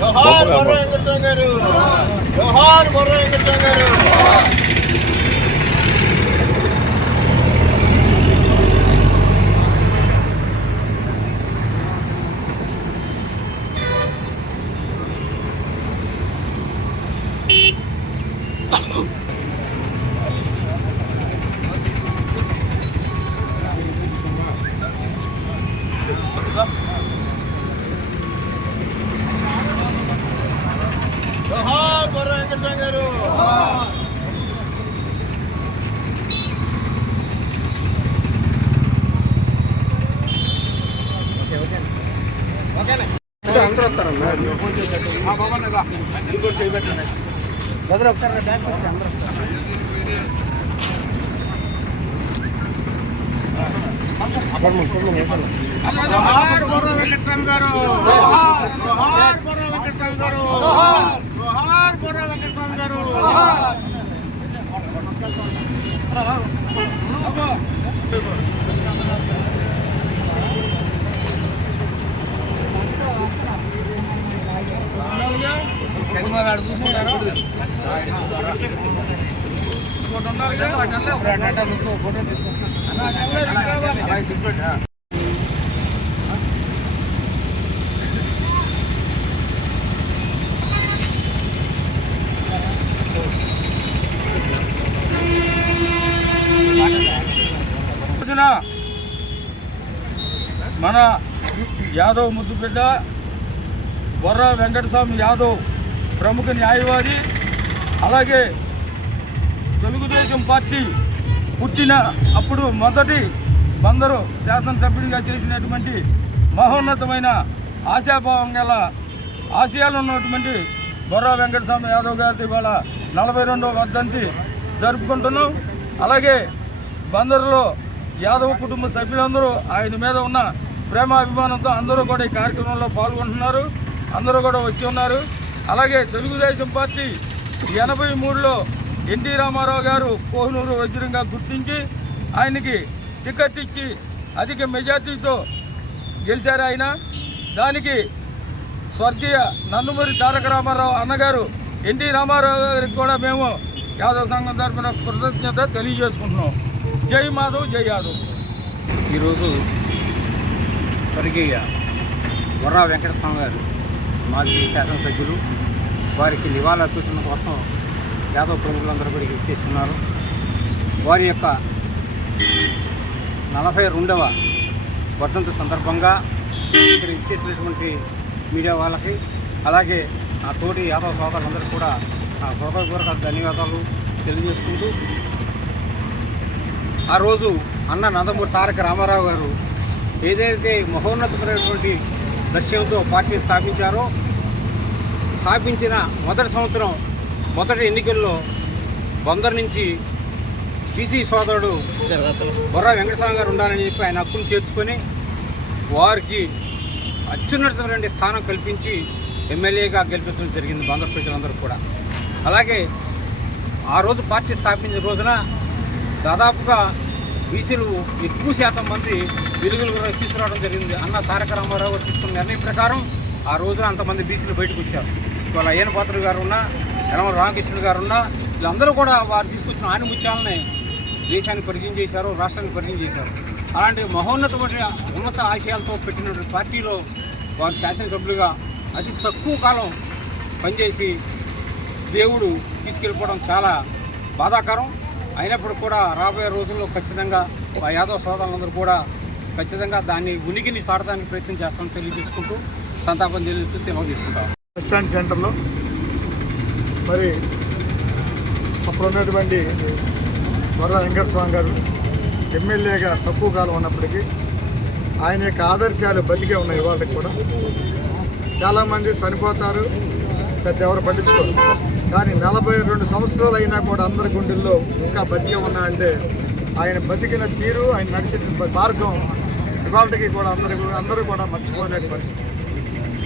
జోహార్ బొర్రా వెంకటస్వామి గారు, జోహార్ బొర్రా వెంకటస్వామి గారు. జోహార్ బొర్రా వెంకటస్వామి గారు. అందరూ వస్తారన్నా గదిలో ఒకసారి అందరూ జోహార్ బొర్రా వెంకటస్వామి గారు, జోహార్ బొర్రా వెంకటస్వామి గారు, జోహార్ బొర్రా వెంకటస్వామి గారు. మన యాదవ్ ముద్దుబిడ్డ బొర్రా వెంకటస్వామి యాదవ్ ప్రముఖ న్యాయవాది, అలాగే తెలుగుదేశం పార్టీ పుట్టిన అప్పుడు మొదటి బందరు శాసనసభ్యుడిగా చేసినటువంటి మహోన్నతమైన ఆశాభావం గల ఆశయాలు ఉన్నటువంటి బొర్రా వెంకటస్వామి యాదవ్ గారి ఇవాళ 42వ వర్ధంతి జరుపుకుంటున్నాం. అలాగే బందరులో యాదవ్ కుటుంబ సభ్యులందరూ ఆయన మీద ఉన్న ప్రేమాభిమానంతో అందరూ కూడా ఈ కార్యక్రమంలో పాల్గొంటున్నారు, అందరూ కూడా వచ్చి ఉన్నారు. అలాగే తెలుగుదేశం పార్టీ 83లో ఎన్టీ రామారావు గారు కోహినూరు వజ్రంగా గుర్తించి ఆయనకి టికెట్ ఇచ్చి అధిక మెజార్టీతో గెలిచారు ఆయన. దానికి స్వర్గీయ నందమూరి తారక రామారావు అన్నగారు ఎన్టీ రామారావు గారికి కూడా మేము యాదవ్ సంఘం తరఫున కృతజ్ఞత తెలియజేసుకుంటున్నాం. జై మాధవ్, జై యాదవ్. ఈరోజు స్వర్గీయ బొర్రా వెంకటస్వామి గారు మాజీ శాసనసభ్యులు వారికి నివాళులర్పించడం కోసం యాదవ్ ప్రముఖులందరూ కూడా ఇచ్చేస్తున్నారు. వారి యొక్క 42వ వర్ధంతి సందర్భంగా ఇక్కడ ఇచ్చేసినటువంటి మీడియా వాళ్ళకి, అలాగే నా తోటి యాదవ్ సోదరులందరూ కూడా నా హృదయపూర్వక ధన్యవాదాలు తెలియజేసుకుంటూ, ఆ రోజు అన్న నందమూరి తారక రామారావు గారు ఏదైతే మహోన్నతమైనటువంటి లక్ష్యంతో పార్టీ స్థాపించారో, స్థాపించిన మొదటి సంవత్సరం మొదటి ఎన్నికల్లో బందర్ నుంచి బీసీ సోదరుడు బొర్రా వెంకటస్వామి గారు ఉండాలని చెప్పి ఆయన హక్కును చేర్చుకొని వారికి అత్యున్నతమైన స్థానం కల్పించి ఎమ్మెల్యేగా గెలిపించడం జరిగింది బందర్ ప్రజలందరూ కూడా. అలాగే ఆ రోజు పార్టీ స్థాపించిన రోజున దాదాపుగా బీసీలు ఎక్కువ శాతం మంది వెలుగులు తీసుకురావడం జరిగింది. అన్న తారక రామారావు గారు తీసుకున్న నిర్ణయం ప్రకారం ఆ రోజున అంతమంది బీసీలు బయటకు వచ్చారు. ఇవాళ అయ్యన పాత్రుడు గారు ఉన్నా, యనమల రామకృష్ణుడు గారు ఉన్నా, వీళ్ళందరూ కూడా వారు తీసుకొచ్చిన ఆనిముత్యాలని దేశానికి పరిచయం చేశారు, రాష్ట్రానికి పరిచయం చేశారు. అలాంటి మహోన్నతమైన ఉన్నత ఆశయాలతో పెట్టినటువంటి పార్టీలో వారు శాసనసభ్యులుగా అతి తక్కువ కాలం పనిచేసి దేవుడు తీసుకెళ్ళిపోవడం చాలా బాధాకరం. అయినప్పుడు కూడా రాబోయే రోజుల్లో ఖచ్చితంగా ఆ యాదవ్ సోదరులందరూ కూడా ఖచ్చితంగా దాన్ని ఉనికిని సాడటానికి ప్రయత్నం చేస్తామని తెలియజేసుకుంటూ సంతాపం తెలియజేస్తూ సెలవు తీసుకుంటాం. బస్టాండ్ సెంటర్లో మరి అప్పుడు ఉన్నటువంటి బొర్రా వెంకటస్వామి గారు ఎమ్మెల్యేగా తక్కువ కాలం ఉన్నప్పటికీ ఆయన యొక్క ఆదర్శాలు బతికే ఉన్నాయి. వాళ్ళకి కూడా చాలామంది చనిపోతారు, పెద్ద ఎవరు పట్టించుకోరు. కానీ 42 సంవత్సరాలు అయినా కూడా అందరి గుండెల్లో ఇంకా బతికే ఉన్నాయంటే ఆయన బతికిన తీరు, ఆయన నడిచిన మార్గం ఇవాళకి కూడా అందరూ కూడా మర్చిపోలే పరిస్థితి.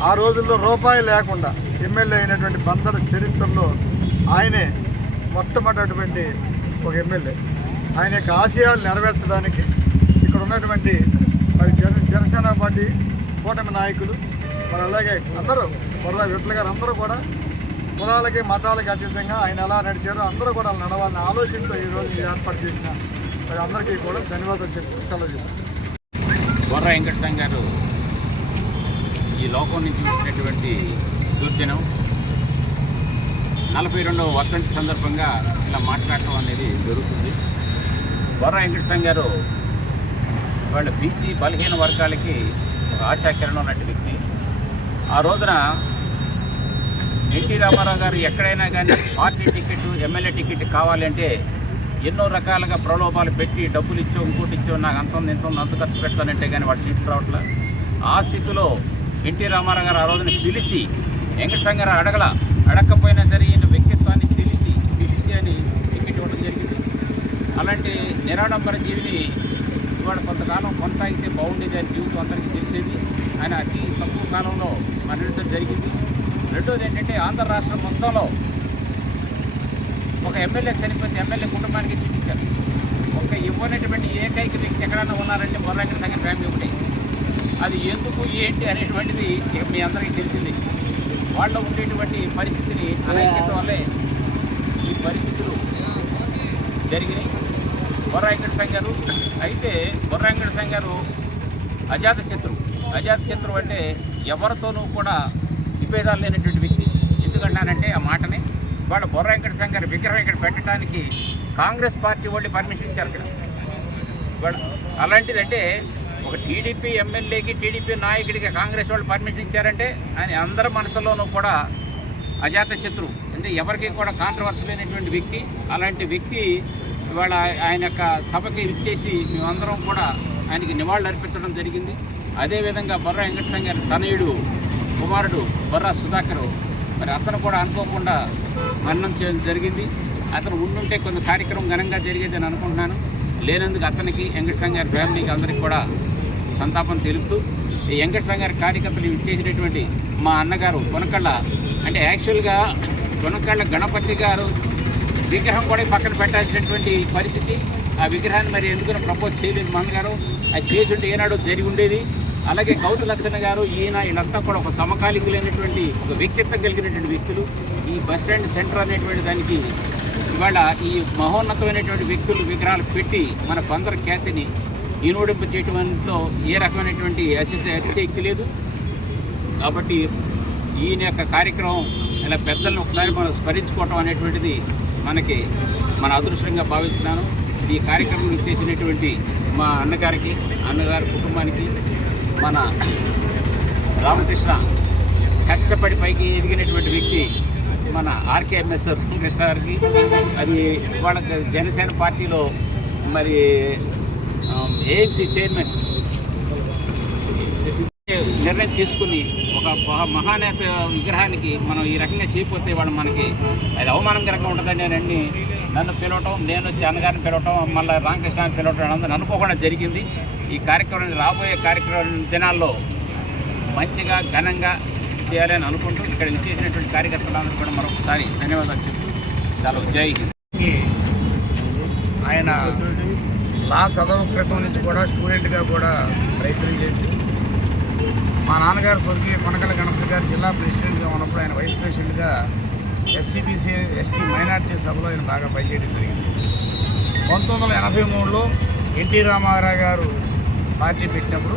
ఆ రోజుల్లో రూపాయి లేకుండా ఎమ్మెల్యే అయినటువంటి బందర్ చరిత్రలో ఆయనే మొట్టమొదటి ఒక ఎమ్మెల్యే. ఆయన యొక్క ఆశయాలు నెరవేర్చడానికి ఇక్కడ ఉన్నటువంటి మరి జనసేన పార్టీ కూటమి నాయకులు, మరి అలాగే అందరూ బొర్రా విఠల్ గారు అందరూ కూడా కులాలకి మతాలకి అతీతంగా ఆయన ఎలా నడిచారో అందరూ కూడా నడవాలని ఆలోచనతో ఈరోజు ఏర్పాటు చేసిన మరి అందరికీ కూడా ధన్యవాదాలు చెప్పి సెలవు చేస్తాను. బొర్రా వెంకటస్వామి గారు ఈ లోకం నుంచి వచ్చినటువంటి దుర్దినం 42వ వర్ధంతి సందర్భంగా ఇలా మాట్లాడటం అనేది జరుగుతుంది. బొర్రా వెంకటస్వామి గారు వాళ్ళ బీసీ బలహీన వర్గాలకి ఒక ఆశాకిరణం లాంటి వ్యక్తి. ఆ రోజున ఎన్టీ రామారావు గారు ఎక్కడైనా కానీ పార్టీ టికెట్, ఎమ్మెల్యే టికెట్ కావాలంటే ఎన్నో రకాలుగా ప్రలోభాలు పెట్టి డబ్బులు ఇచ్చో ఇంకోటి ఇచ్చో నాకు అంత ఉంది ఇంత ఉంది అంత ఖర్చు పెడతానంటే కానీ వాడు సీట్లు రావట్లే. ఆ స్థితిలో ఎన్టీ రామారావు గారు ఆ రోజున పిలిచి వెంకటస్వామి గారు అడగకపోయినా సరే ఈయన వ్యక్తిత్వాన్ని పిలిచి అని టికెట్ ఇవ్వడం జరిగింది. అలాంటి నిరాడంబర జీవిని ఇవాళ కొంతకాలం కొనసాగితే బాగుండేది అని జీవితం అందరికీ తెలిసేది. ఆయన అతి తక్కువ కాలంలో మరణించడం జరిగింది. రెండోది ఏంటంటే ఆంధ్ర రాష్ట్రం మొత్తంలో ఒక ఎమ్మెల్యే చనిపోతే ఎమ్మెల్యే కుటుంబానికి సీట్ ఇచ్చారు. ఒక ఇవ్వనటువంటి ఏకైక వ్యక్తి ఎక్కడైనా ఉన్నారంటే బొర్రా వెంకటస్వామి గారి ఫ్యామిలీ ఒకటి. అది ఎందుకు ఏంటి అనేటువంటిది మీ అందరికీ తెలిసింది. వాళ్ళ ఉండేటువంటి పరిస్థితిని అనైక్యత వల్లే ఈ పరిస్థితులు జరిగినాయి. బొర్రా వెంకటస్వామి గారు అయితే బొర్రా వెంకటస్వామి గారు అజాతశత్రువు అంటే ఎవరితోనూ కూడా విభేదాలు లేనటువంటి వ్యక్తి. ఎందుకంటానంటే ఆ మాటని వాళ్ళ బొర్రా వెంకటస్వామి గారి విగ్రహం ఇక్కడ పెట్టడానికి కాంగ్రెస్ పార్టీ వాళ్ళు పర్మిషన్ ఇచ్చారు ఇక్కడ. వాళ్ళు అలాంటిదంటే ఒక టీడీపీ ఎమ్మెల్యేకి, టీడీపీ నాయకుడికి కాంగ్రెస్ వాళ్ళు పర్మిషన్ ఇచ్చారంటే ఆయన అందరి మనసులోనూ కూడా అజాతశత్రువు అంటే ఎవరికి కూడా కాంట్రవర్సీ లేనటువంటి వ్యక్తి. అలాంటి వ్యక్తి ఇవాళ ఆయన యొక్క సభకి ఇచ్చేసి మేమందరం కూడా ఆయనకి నివాళులు అర్పించడం జరిగింది. అదేవిధంగా బొర్రా వెంకటస్వామి గారి తనయుడు కుమారుడు బొర్రా సుధాకర్ మరి అతను కూడా అనుకోకుండా మరణం చేయడం జరిగింది. అతను ఉండుంటే కొంత కార్యక్రమం ఘనంగా జరిగేదని అనుకుంటున్నాను. లేనందుకు అతనికి వెంకటస్వామి గారి ఫ్యామిలీకి అందరికీ కూడా సంతాపం తెలుపుతూ ఈ వెంకటస్వామి గారి కార్యకర్తలు ఇచ్చేసినటువంటి మా అన్నగారు కొనకళ్ళ అంటే యాక్చువల్గా కొనకళ్ళ గణపతి గారు విగ్రహం కూడా పక్కన పెట్టాల్సినటువంటి పరిస్థితి. ఆ విగ్రహాన్ని మరి ఎందుకు ప్రపోజ్ చేయలేదు మా అన్నగారు. అది చేసి ఉంటే ఏనాడు జరిగి ఉండేది. అలాగే గౌతు లచ్చన్న గారు వీళ్ళంతా కూడా ఒక సమకాలీకులైనటువంటి ఒక వ్యక్తిత్వం కలిగినటువంటి వ్యక్తులు. ఈ బస్టాండ్ సెంటర్ అనేటువంటి దానికి ఇవాళ ఈ మహోన్నతమైనటువంటి వ్యక్తులు విగ్రహాలు పెట్టి మన కొందరు ఖ్యాతిని ఈనోడింపు చేయటంలో ఏ రకమైనటువంటి అతిశక్తి లేదు. కాబట్టి ఈయన యొక్క కార్యక్రమం ఇలా పెద్దలను ఒకసారి మనం స్మరించుకోవటం అనేటువంటిది మన అదృష్టంగా భావిస్తున్నాను. ఈ కార్యక్రమం చేసినటువంటి మా అన్నగారి కుటుంబానికి మన రామకృష్ణ కష్టపడి పైకి ఎదిగినటువంటి వ్యక్తి మన ఆర్కేఎంఎస్ రామకృష్ణ గారికి అది వాళ్ళ జనసేన పార్టీలో మరి ఏఎంసీ చైర్మన్ నిర్ణయం తీసుకుని ఒక మహానేత విగ్రహానికి మనం ఈ రకంగా చేయకపోతే వాళ్ళు మనకి అది అవమానకరంగా ఉంటుందని నన్ను పిలవటం, నేను వచ్చి అన్నగారిని పిలవటం, మళ్ళీ రామకృష్ణాన్ని పిలవటం అందరూ అనుకోకుండా జరిగింది. ఈ కార్యక్రమం రాబోయే కార్యక్రమం దినాల్లో మంచిగా ఘనంగా చేయాలని అనుకుంటూ ఇక్కడ చేసినటువంటి కార్యకర్తలందరూ కూడా మరొకసారి ధన్యవాదాలు చెప్తూ చాలా జై హింద్. ఆయన లా చదువు క్రితం నుంచి కూడా స్టూడెంట్గా కూడా ప్రయత్నం చేసి మా నాన్నగారు స్వర్గీయ కొనకళ్ళ గణపతి గారు జిల్లా ప్రెసిడెంట్గా ఉన్నప్పుడు ఆయన వైస్ ప్రెసిడెంట్గా ఎస్సీబీసీ ఎస్టీ మైనార్టీ సభలో ఆయన బాగా పనిచేయడం జరిగింది. 1983లో ఎన్టీ రామారావు గారు పార్టీ పెట్టినప్పుడు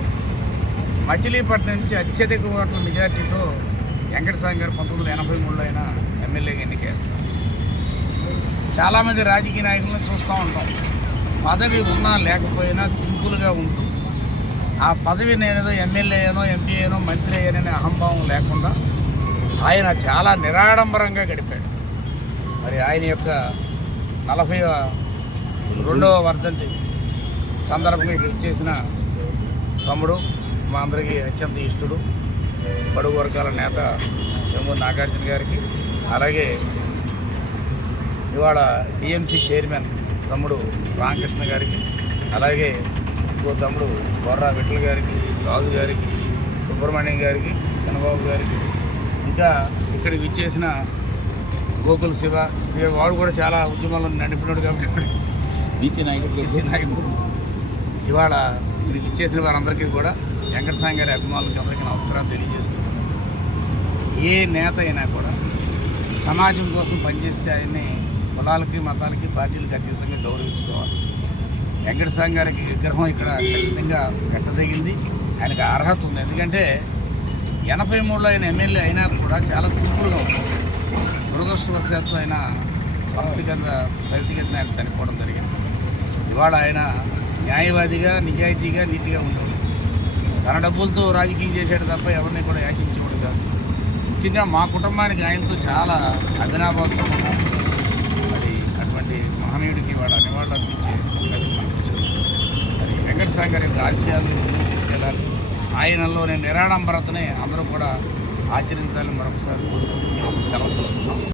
మచిలీపట్నం నుంచి అత్యధిక ఓట్ల మెజార్టీతో వెంకటస్వామి గారు 1983లో ఆయన ఎమ్మెల్యేగా ఎన్నికారు. చాలామంది రాజకీయ నాయకులను చూస్తూ ఉంటాం. పదవి ఉన్నా లేకపోయినా సింపుల్గా ఉంటూ ఆ పదవి నేనేదో ఎమ్మెల్యేనో ఎంపీఏనో మంత్రి అయ్యాననే అహంభావం లేకుండా ఆయన చాలా నిరాడంబరంగా గడిపాడు. మరి ఆయన యొక్క 42వ వర్ధంతి సందర్భంగా ఇక్కడ ఇచ్చేసిన తమ్ముడు మా అందరికీ అత్యంత ఇష్టడు బడుగు వర్గాల నేత వేమూరి నాగార్జున గారికి, అలాగే ఇవాళ టీఎంసీ చైర్మన్ తమ్ముడు రామకృష్ణ గారికి, అలాగే ఇంకో తమ్ముడు బొర్రా విఠల్ గారికి, రాజు గారికి, సుబ్రహ్మణ్యం గారికి, చంద్రబాబు గారికి, ఇంకా ఇక్కడికి విచ్చేసిన గోకుల్ శివ వాడు కూడా చాలా ఉద్యమాల్లో నడిపినాడు కాబట్టి బీసీ నాయకుడు ఇవాళ ఇక్కడికి ఇచ్చేసిన వారందరికీ కూడా వెంకటస్వామి గారి అభిమానులకి అందరికీ నమస్కారం తెలియజేస్తున్నాను. ఏ నేత అయినా కూడా సమాజం కోసం పనిచేస్తే ఆయన్ని కులాలకి మతాలకి పార్టీలకి అతీతంగా గౌరవించుకోవాలి. వెంకటస్వామి గారికి విగ్రహం ఇక్కడ ఖచ్చితంగా పెట్టదగింది. ఆయనకు అర్హత ఉంది. ఎందుకంటే 83లో ఆయన ఎమ్మెల్యే అయినా కూడా చాలా సింపుల్గా ఉంటుంది. దురదృష్టవశాత్తు ఆయన పరిస్థితిగతిన ఆయన చనిపోవడం జరిగింది. ఇవాళ ఆయన న్యాయవాదిగా, నిజాయితీగా, నీతిగా ఉండేవాడు. తన డబ్బులతో రాజకీయం చేశాడు తప్ప ఎవరిని కూడా యాచించేవాడు కాదు. ముఖ్యంగా మా కుటుంబానికి ఆయనతో చాలా అభినాభావ సంబంధం. మరి అటువంటి మహనీయుడికి వాళ్ళ నివాళులు అర్పించే అవకాశం మనకు వచ్చింది. మరి వెంకటస్వామి గారి యొక్క ఆశయాలు ముందుకు తీసుకెళ్ళాలి. ఆయనలోని నిరాడంబరతని అందరూ కూడా ఆచరించాలని మరొకసారి సెలవు తీసుకుంటాం.